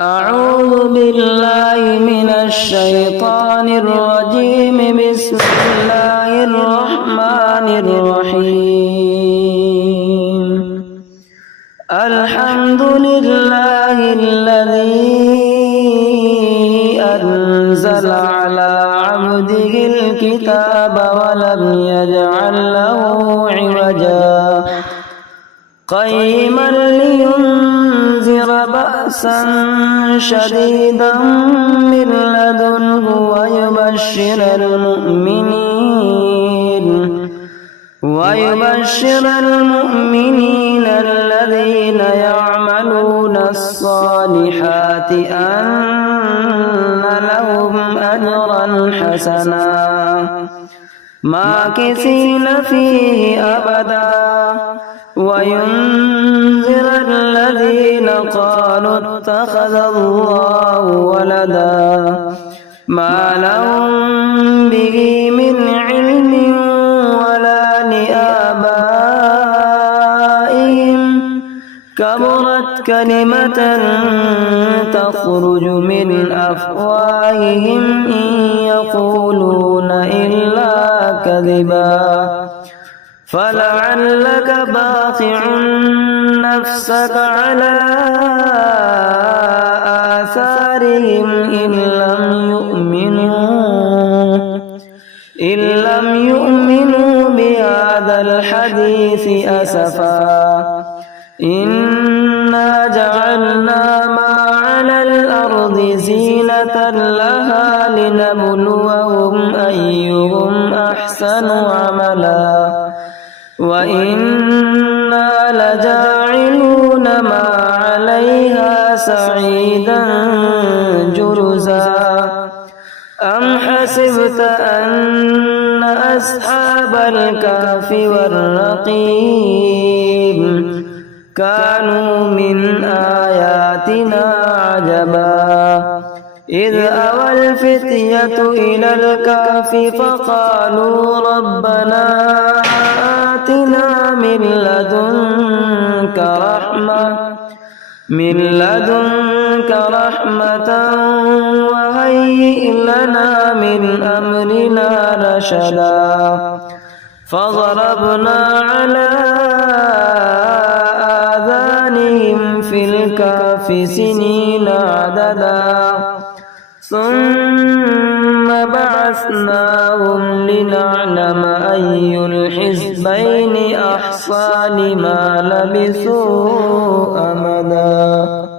أعوذ بالله من الشيطان الرجيم. بسم الله الرحمن الرحيم. الحمد لله الذي أنزل على عبده الكتاب ولم يجعل له عوجا قيما لينذر بأسا شديدا من لدنه ويبشر المؤمنين الذين يعملون الصالحات أن لهم أجرا حسنا ماكثين فيه أبدا وينذر الذين قالوا اتخذ الله ولدا ما لهم به من علم ولا لآبائهم كبرت كلمة تخرج من أفواههم إن يقولون إلا كذبا فلعلك باخع نفسك على آثارهم إن لم يؤمنوا بهذا الحديث أسفا إنا جعلنا ما على الأرض زينة لها لنبلوهم أيهم أحسن عملا وإنا لجاعلون ما عليها صعيدا جرزا أم حسبت أن أصحاب الكهف والرقيم كانوا من آياتنا عجبا إذ أوى الفتية إلى الكهف فقالوا ربنا آتنا من لدنك رحمة وهيئ لنا من أمرنا رشدا فضربنا على آذانهم في الكهف سنين عددا ثم بعثناهم لنعلم أي الحزبين أحصى لما لبثوا أمدا.